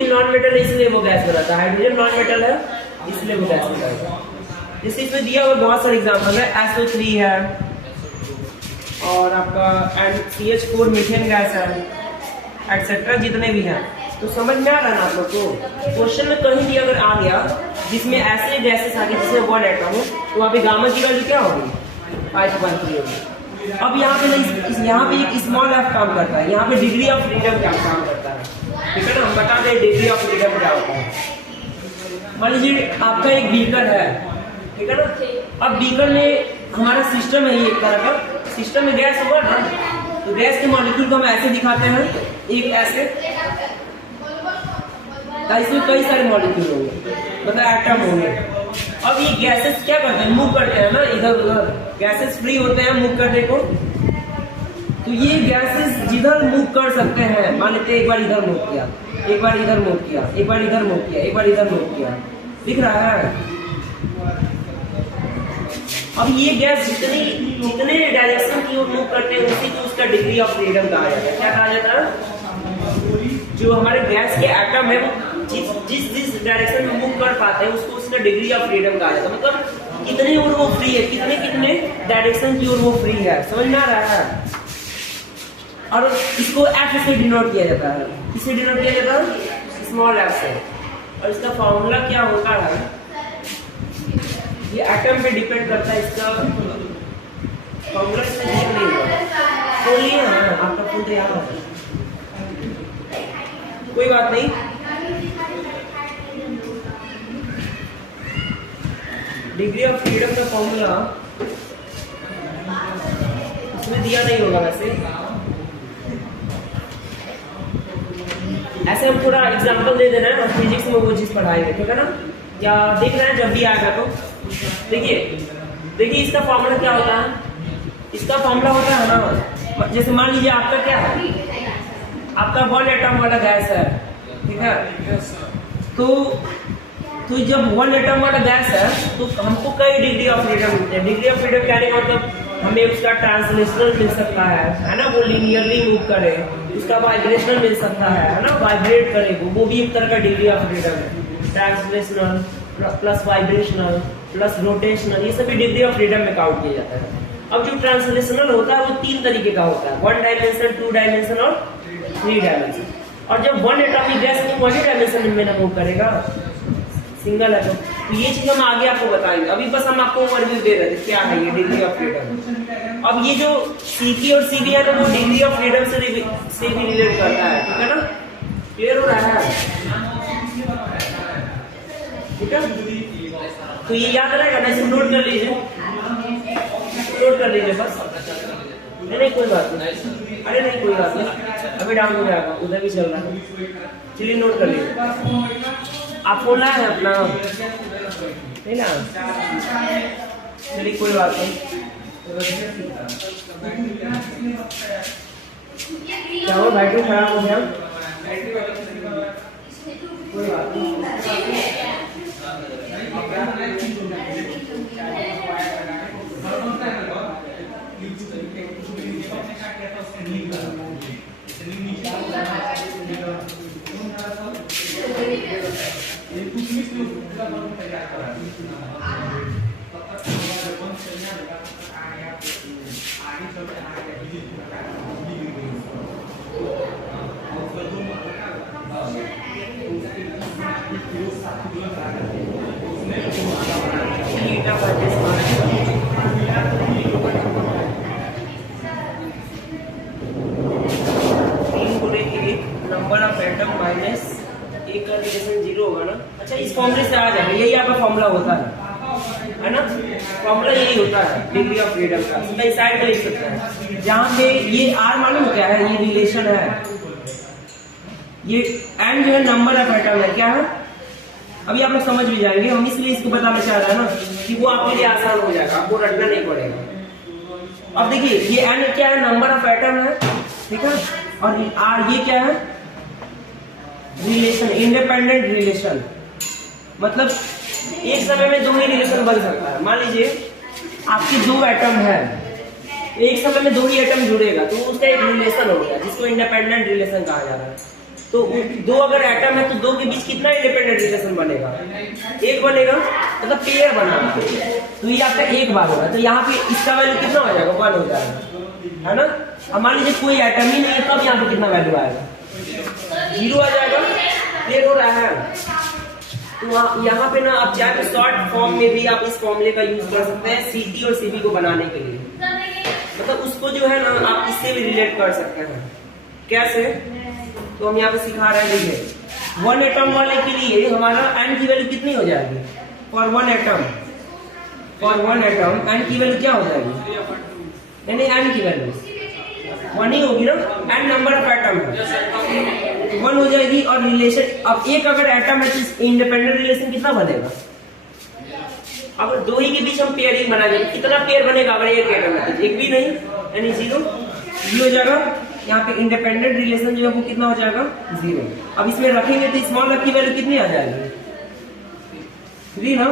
Non metal है इसलिए वो गैस बनाता है, हाइड्रोजन नॉन मेटल है इसलिए वो गैस बनाता है। जैसे इसमें दिया हुआ बहुत सारे एग्जाम्पल है, SO3 है और आपका CH4 मीथेन गैस है एटसेट्रा, जितने भी हैं। तो समझ में आ रहा है ना आप लोग को? क्वेश्चन में कहीं भी अगर आ गया जिसमें ऐसे गैसेस आ गए जिसमें वन एटम हो तो वहाँ पे गामा की वैल्यू क्या होगी? 5.3 होगी। अब यहाँ पे एक स्मॉल एफ काम करता है, यहाँ पे डिग्री ऑफ फ्रीडम क्या काम करता है, ठीक है ना? हम बता दें डिग्री ऑफ फ्रीडम क्या होता है। मान लीजिए आपका एक बीकर है, ठीक है ना? अब बीकर में हमारा सिस्टम है, ये एक तरह का सिस्टम में गैस होगा ना, तो गैस के मॉलिक्यूल को हम ऐसे दिखाते हैं, एक ऐसे, इसमें कई सारे मॉलिक्यूल होंगे, मतलब एटम होंगे। अब ये गैसेस क्या करते हैं? मूव करते हैं ना इधर उधर, गैसेस फ्री होते हैं मूव करने को। तो ये गैसेस जिधर मूव कर सकते हैं, मान लेते हैं एक बार इधर मूव किया, एक बार इधर मूव किया, एक बार इधर मूव किया, एक बार इधर मूव किया, दिख रहा है? अब ये गैस जितने डायरेक्शन की ओर मूव करते हैं उसी को उसका डिग्री ऑफ फ्रीडम कहा जाता है। क्या कहा जाता है? जो हमारे गैस के एटम है वो जिस डायरेक्शन में मूव कर पाते हैं उसको उसका डिग्री ऑफ फ्रीडम कहा जाता है। मतलब कितनी ओर वो फ्री है, कितने डायरेक्शन की ओर वो फ्री है, समझ में आ रहा है? और इसको F से डिनोट किया जाता है। किससे डिनोट किया जाता है? स्मॉल f से। और इसका फॉर्मूला क्या होता है? ये एटम पे डिपेंड करता है, इसका फॉर्मूला इससे ठीक नहीं होगा। बोलिए हाँ, आपका फोन तो यहाँ है, कोई बात नहीं। डिग्री ऑफ फ्रीडम का फॉर्मूला इसमें दिया नहीं होगा वैसे, ऐसे हम थोड़ा एग्जांपल दे देना है, फिजिक्स में वो चीज पढ़ाएंगे, ठीक है ना? या देख रहे हैं जब भी आएगा तो देखिए इसका फॉर्मूला क्या होता है? इसका फॉर्मूला होता है ना, जैसे मान लीजिए आपका क्या है, आपका वन एटम वाला गैस है, ठीक है? तो जब वन एटम वाला गैस है तो हमको कई डिग्री ऑफ फ्रीडम मिलते हैं। डिग्री ऑफ फ्रीडम कहने का मतलब हमें उसका ट्रांसलेशनल मिल सकता है ना? वो लीनियरली मूव करे, उसका वाइब्रेशनल मिल सकता है ना? वाइब्रेट करे, वो भी एक तरह का डिग्री ऑफ फ्रीडम है। Translational plus vibrational plus rotational, ये सभी डिग्री ऑफ फ्रीडम में काउंट किया जाता है। अब जो ट्रांसलेशनल होता है वो 3 तरीके का होता है, 1 डायमेंशन, 2 डायमेंशन और 3 डायमेंशन। और जब वन एटॉमिक गैस को 1 डायमेंशन में मूव करेगा, सिंगल है तो ये चीज हम आगे आपको बताएंगे। अभी बस हम आपको ओवरव्यू दे रहे थे क्या है ये डिग्री ऑफ फ्रीडम। अब ये जो CP और CB है तो वो डिग्री ऑफ फ्रीडम से भी रिलेट करता है, ठीक है ना? क्लियर हो रहा है? ठीक है, तो ये याद रहेगा ना, इसे नोट कर लीजिए, नोट कर लीजिए बस। नहीं कोई बात नहीं, अरे नहीं कोई बात नहीं, अभी डाउन हो जाएगा, उधर भी चल रहा है। चलिए नोट कर लीजिए। आप फोन लाए हैं अपना? नहीं ना, चलिए कोई बात नहीं। क्या हो, बैटरी खराब हो गया? कोई बात नहीं। नंबर ऑफ एटम माइनस एक का रिलेशन 0 होगा ना? अच्छा, इस फॉर्मूले से आ जाएगा, यही आपका फॉर्मूला होता है ना? फॉर्मूला यही होता है डिग्री ऑफ फ्रीडम का। मैं साइड में लिख सकता है, जहाँ पे ये R मालूम क्या है? ये रिलेशन है, ये एंड जो है नंबर ऑफ एटम है, क्या है? अभी आप लोग समझ भी जाएंगे, हम इसलिए इसको बताना चाह रहे हैं ना कि वो आपके लिए आसान हो जाएगा, आपको रटना नहीं पड़ेगा। अब देखिए ये एन क्या है? नंबर ऑफ एटम है, ठीक है? और R ये क्या है? Relation, independent relation. मतलब एक समय में 2 ही रिलेशन बन सकता है। मान लीजिए आपके 2 एटम है, एक समय में 2 ही एटम जुड़ेगा तो उसका एक रिलेशन हो गया जिसको इंडिपेंडेंट रिलेशन कहा जा रहा है। तो दो अगर एटम है तो दो के बीच कितना इंडिपेंडेंट रिलेशन बनेगा? एक बनेगा, मतलब पेयर बना। तो ये आपका एक बार होगा, तो यहाँ पे इसका वैल्यू कितना हो जाएगा? 1 हो जाएगा, है ना। अब मान लीजिए कोई एटम ही नहीं है, तब यहाँ पे कितना वैल्यू आएगा? 0 आ जाएगा। क्लियर हो रहा है? तो यहाँ पे ना आप चाहे तो शॉर्ट फॉर्म में भी आप इस फॉर्मूले का यूज कर सकते हैं Ct और Cp को बनाने के लिए, मतलब उसको जो है ना आप इससे भी रिलेट कर सकते हैं। कैसे? तो हम यहाँ पे सिखा रहे हैं। देखिए 1 एटम वाले के लिए हमारा n की वैल्यू कितनी हो जाएगी? फॉर 1 एटम n की वैल्यू क्या हो जाएगी? यानी n की वैल्यू 1 ही होगी ना, n नंबर ऑफ एटम है, 1 हो जाएगी। और रिलेशन, अब एक अगर एटम है तो इंडिपेंडेंट रिलेशन कितना बनेगा? अब दो ही के बीच हम पेयरिंग बना देंगे, कितना पेयर बनेगा? अगर एक एटम है, एक भी नहीं, यानी 0 हो जाएगा। यहाँ पे इंडिपेंडेंट रिलेशन जो है वो कितना हो जाएगा? 0। अब इसमें रखेंगे तो स्मॉल f की वैल्यू कितनी आ जाएगी? 3 ना,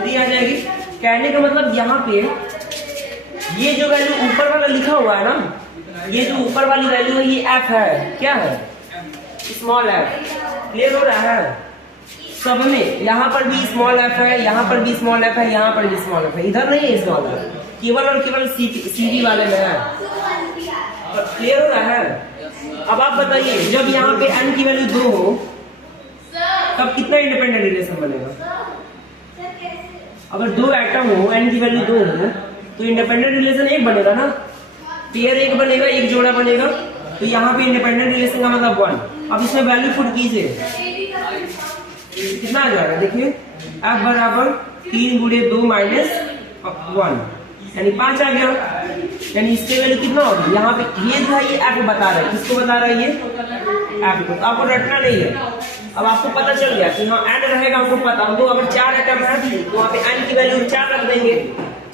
3 आ जाएगी। कहने का मतलब यहाँ पे ये जो वैल्यू ऊपर वाला लिखा हुआ है ना, ये जो ऊपर वाली वैल्यू है ये f है, क्या है? Small f। क्लियर हो रहा है? सब में यहाँ पर भी स्मॉल f है, यहाँ पर भी स्मॉल f है, यहाँ पर भी स्मॉल f है, इधर नहीं है स्मॉल f, केवल और केवल Cp वाले में है। क्लियर हो रहा है? अब आप बताइए, जब यहाँ पे n की वैल्यू 2 हो तब कितना इंडिपेंडेंट रिलेशन बनेगा? अगर 2 एटम हो, n की वैल्यू 2 हो, तो इंडिपेंडेंट रिलेशन एक बनेगा ना, पेयर एक बनेगा, एक जोड़ा बनेगा। तो यहाँ पे इंडिपेंडेंट रिलेशन का मतलब 1। अब इसमें वैल्यू पुट कीजिए, कितना आ जाएगा? देखिए f बराबर 3 गुणे 2 माइनस 1, यानी 5 आ गया। यानी इसके वैल्यू कितना होगी? यहाँ पे ये जो है ये f बता रहा है, किसको बता रहा है? ये f को। तो आपको रटना नहीं है, अब आपको पता चल गया कि हाँ n रहेगा, हमको पता। हमको अगर 4 एटम है तो वहाँ पे n की वैल्यू 4 रख देंगे,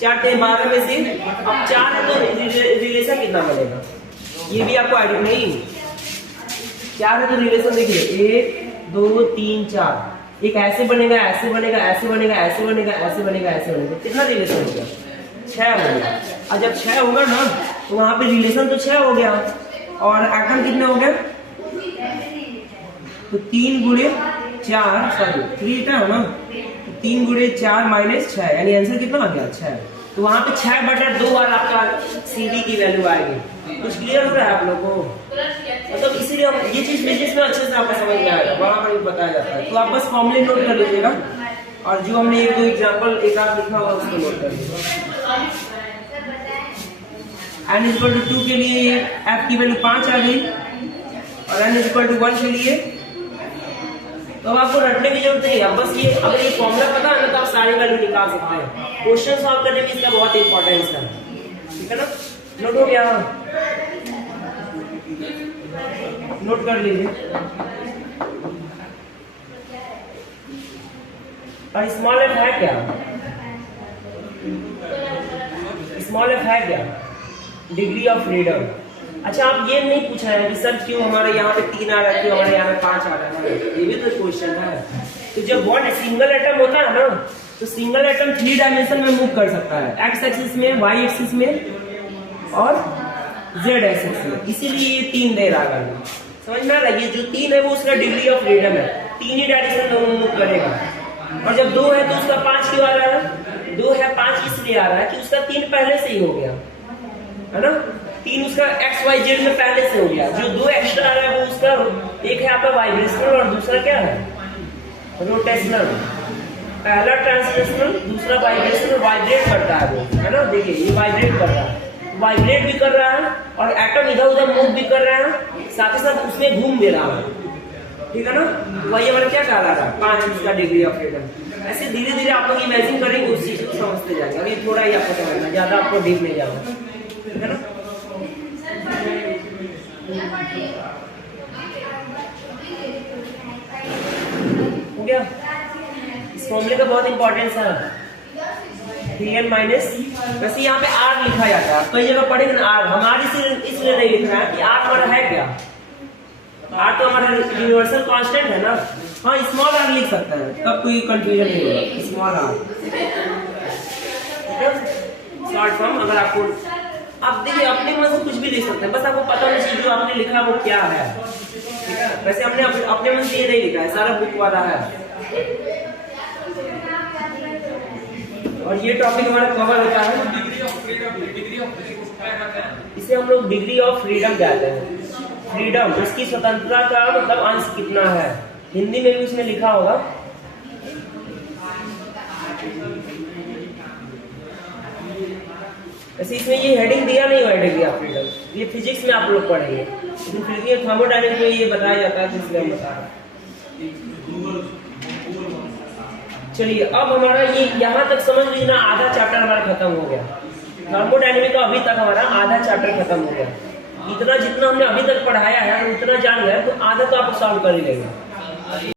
4 × 12 में से। अब 4 है तो रिलेशन कितना बनेगा? ये भी आपको आइडिया नहीं। 4 है तो रिलेशन देखिए 1 2 3 4, एक ऐसे बनेगा, ऐसे बनेगा, ऐसे बनेगा, ऐसे बनेगा, ऐसे बनेगा, ऐसे बनेगा। कितना रिलेशन हो गया? 6 हो गया। और जब 6 होगा ना तो वहां पे रिलेशन तो 6 हो गया, और एटम कितने हो गए? तो 3 गुणे 4, सॉरी 3 है ना, 3 गुणे 4 माइनस 6, यानी आंसर कितना आ गया? 6। तो वहां पे 6/2 बार आपका Cd की वैल्यू आएगी। कुछ क्लियर हो रहा है आप लोगों को? मतलब इसीलिए हम ये चीज बिजनेस में अच्छे से आपको समझ में आएगा, वहां पर भी बताया जाता है। तो आप बस फॉर्मूले नोट कर लीजिएगा, और जो हमने 1-2 एग्जाम्पल एक आध लिखा हुआ उसको नोट कर लीजिएगा। n = 2 के लिए f की वैल्यू 5 आ गई, और n = 1 के लिए। तो अब आपको रटने की जरूरत नहीं है, अब बस ये अगर ये फॉर्मूला पता है ना तो आप सारी वैल्यू निकाल सकते हैं। क्वेश्चन सॉल्व करने में इसका बहुत इंपॉर्टेंस है, ठीक है ना? नोट हो गया? नोट कर लीजिए। और स्मॉल f है क्या? स्मॉल f है क्या? Degree of freedom. अच्छा, आप ये नहीं पूछा है कि सर क्यों हमारे यहाँ पे 3 आ रहा है, क्यों हमारे यहाँ पे 5 आ रहा है? ये भी तो क्वेश्चन है। तो जब बॉन्ड सिंगल एटम होता है ना, तो सिंगल एटम 3 डायमेंशन में मूव कर सकता है, x एक्सिस में, y एक्सिस में और z एक्सिस में। इसीलिए ये 3 दे रहा है। समझ में आ रहा है? ये जो 3 है वो उसका डिग्री ऑफ फ्रीडम है, 3 ही डायरेक्शन में मूव करेगा। और जब 2 है तो उसका 5 क्यों आ रहा है? 2 है 5 इसलिए आ रहा है कि उसका 3 पहले से ही हो गया, है ना? 3 उसका x y z में पहले से हो गया। जो 2 एक्स्ट्रा आ रहा है वो उसका, एक है आपका वाइब्रेशनल और दूसरा क्या है? रोटेशनल। पहला ट्रांसलेशनल, दूसरा वाइब्रेशनल। वाइब्रेट करता है वो, है ना? देखिए ये वाइब्रेट कर रहा है, वाइब्रेट भी कर रहा है, और एटम इधर उधर मूव भी कर रहा है, साथ ही साथ उसमें घूम भी रहा है, ठीक है ना? वही हमारा क्या कह रहा था? 5 इसका डिग्री ऑफ फ्रीडम। ऐसे धीरे धीरे आप लोग इमेजिन करेंगे, उस चीज को समझते जाएंगे। अभी थोड़ा ही आपको समझना, ज्यादा आपको डीप नहीं जाना, ठीक है ना? हो गया? इस फॉर्मूले का बहुत इंपॉर्टेंस है। 3n माइनस, वैसे यहाँ पे r लिखा जाता है, कई जगह पढ़ेंगे ना r। हम r इसलिए नहीं लिख रहे हैं कि r हमारा है क्या? r तो हमारा यूनिवर्सल कांस्टेंट है ना। हाँ, स्मॉल r लिख सकते हैं, तब कोई कंफ्यूजन नहीं होगा। स्मॉल r शॉर्ट फॉर्म, अगर आपको आप देखिए अपने मन से कुछ भी लिख सकते हैं, बस आपको पता होना चाहिए जो आपने लिखा है वो क्या है, ठीक है। वैसे हमने अपने मन से ये नहीं लिखा है, सारा बुक वाला है। और ये टॉपिक हमारा कवर होता है, इसे हम लोग डिग्री ऑफ फ्रीडम कहते हैं। फ्रीडम, उसकी स्वतंत्रता का मतलब अंश कितना है, हिंदी में भी उसमें लिखा होगा। वैसे इसमें ये हेडिंग दिया नहीं हुआ, डिग्री ऑफ फ्रीडम, ये फिजिक्स में आप लोग पढ़ेंगे, लेकिन फिर भी थर्मोडायनेमिक्स में ये बताया जाता है, इसलिए हम बता रहे हैं। चलिए अब हमारा ये यहाँ तक समझ लीजिए ना, आधा चैप्टर हमारा खत्म हो गया। थर्मोडायनेमिक्स का अभी तक हमारा आधा चैप्टर खत्म हो गया। इतना जितना हमने अभी तक पढ़ाया है उतना जान गए तो आधा तो आप सॉल्व कर ही लेंगे।